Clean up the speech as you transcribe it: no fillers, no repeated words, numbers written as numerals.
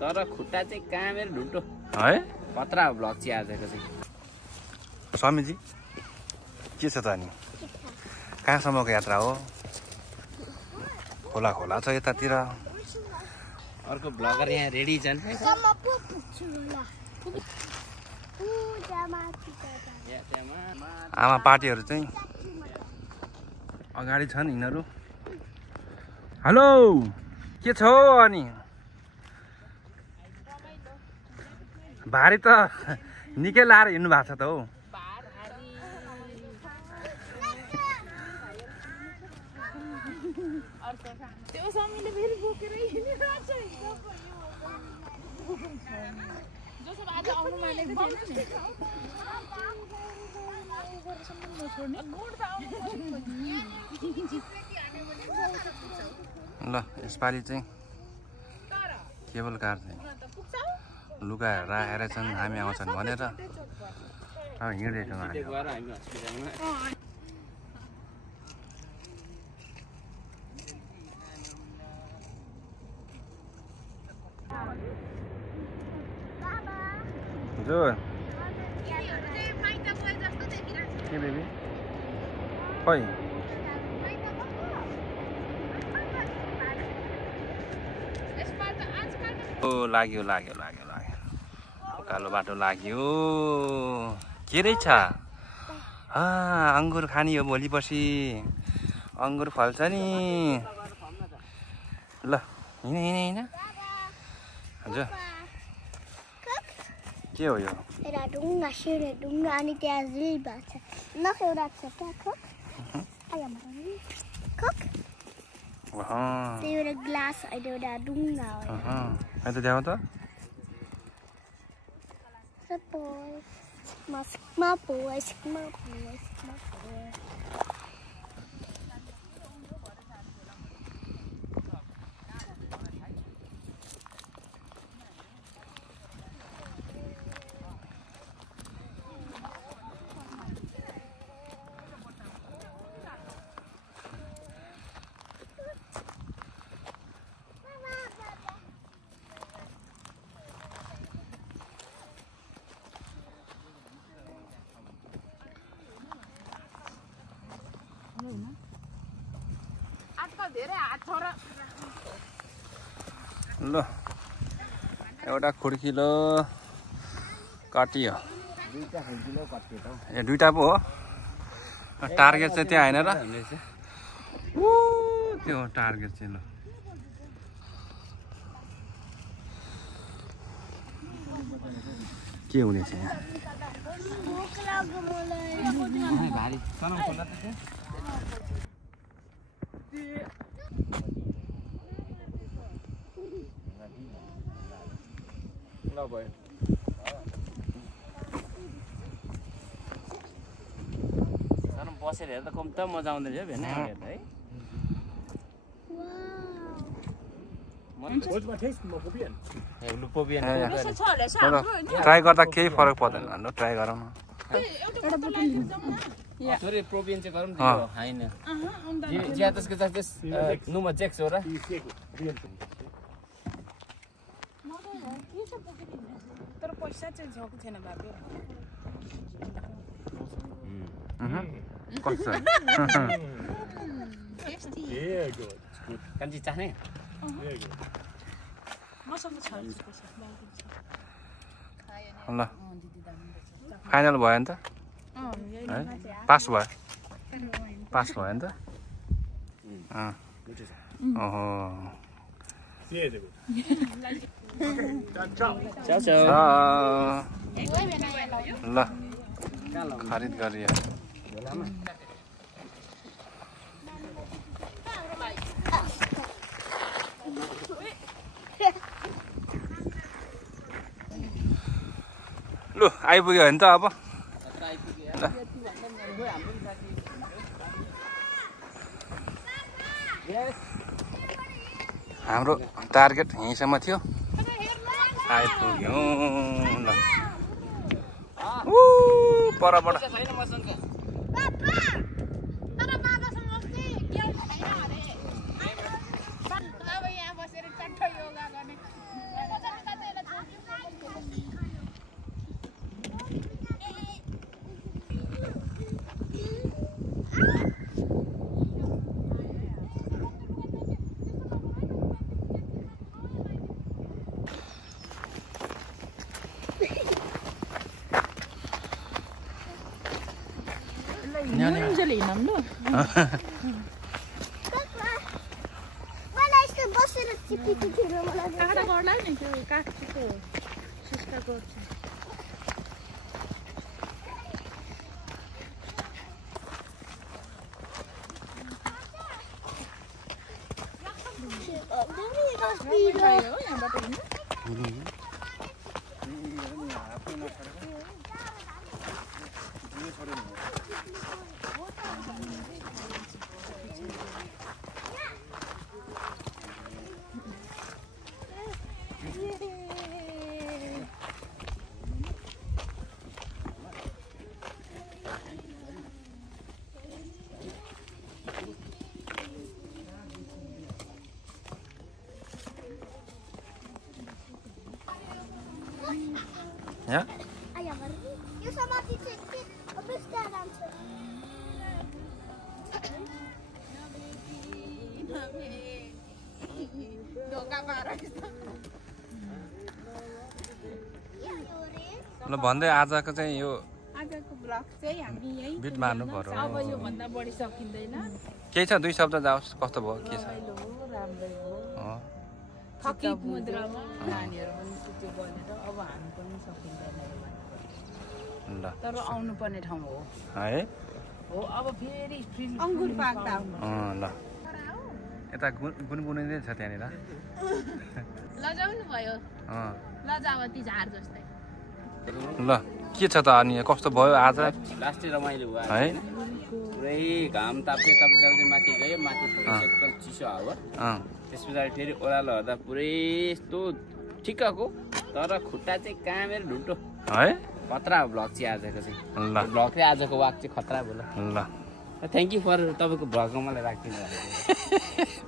तर खुट्टा चाहिँ कहाँ मेरो ढुट्टो है पत्रा ब्लक चाहिँ आजको चाहिँ स्वामीजी के छ त अनि कहाँसम्मको यात्रा हो खोला खोला छ यतातिर अर्को ब्लगर यहाँ रेडी छन् आमा पार्टीहरू चाहिँ अगाडि छन् यिनीहरू हेलो के छ अनि भारी त निकै लाएर हिँड्नु भएको छ त हौ ल यसपालि चाहिँ केबल कार चाहिँ लुगाहरू राखेर छन् हामी आउँछन् भनेर अब हिँडेको हामी हजुर के बेबी खोइ लाग्यो लाग्यो लाग्यो लाग्यो उकालो बाटो लाग्यो के रहेछ अङ्गुर खाने हो भोलि पर्सि अङ्गुर फल्छ नि ल हिँड हिँड हिँड हजुर के हो यो एउटा ढुङ्गा सिँढी ढुङ्गा अनि त्यहाँ रिल भएको छ नख एउटा छ क्या खोक त्यो एउटा ग्लास होइन एउटा ढुङ्गा हो त देखाउ त ल एउटा खुड्किलो कटियो ए दुईटा पो हो टार्गेट चाहिँ त्यहाँ होइन र त्यो टार्गेट चाहिँ ल के हुनेछ यहाँ बसेर हेर्दा कम त मजा आउँदैन है भेना हेर्दा है ट्राई गर्दा केही फरक पर्दैन हाम्रो ट्राई गरौँ न थोरै प्रोबियन चाहिँ गरौँ न हैन ज्या त्यसको चाहिँ नुमा जेक्स हो र तर पैसा चाहिँ झोक छैन बाबु कस्तो कान्छी चाख्ने मसँग छ ल फाइनल भयो नि त पास भयो नि त ओहो ल खरिद गरियो लु आइपुग्यो भने त अब हाम्रो टार्गेट यहीँसम्म थियो आइपुग्यो ल परबाट मलाई यस्तो बसेर चिप्पिएको थियो मलाई काँडा गर्ला नि त्यो काठको सिस्का गर्छ यहाँ यो समाति चाहिँ के अवस्था जान्छ ल भन्दै आजको चाहिँ यो आजको ब्लग चाहिँ हामी यही बिट मार्नु पर्यो अब यो भन्दा बढी सकिँदैन केही छ 2 शब्द जाओस् कस्तो भयो के छ रमाइलो हो राम्रै हो अँ थकित मुद्रामा नानीहरू पनि त्यो गरेर अब हामी पनि सकिँदैन ल तर आउनु पर्ने ठाउँ हो है हो अब फेरि अङ्गुर पाक्दा ल यता गुनगुनिँदै छ त्यहाँनिर लजाउनु भयो अँ लजावती झार जस्तै ल के छ त अनि कस्तो भयो आज लास्टै रमाइलो भयो है पुरै घाम ताप्दै माथि गयो माथि एकदम चिसो हावा अँ त्यस पछाडि फेरि ओह्रालो हेर्दा पुरै यस्तो ठिक्कको तर खुट्टा चाहिँ कामेर ढुट्टो है खतरा हो भ्लग चाहिँ आजको चाहिँ ल भ्लग चाहिँ आजको वाक चाहिँ खतरा भयो ल थ्याङ्क यू फर तपाईँको भ्लगमा मलाई राखिदिनु भएको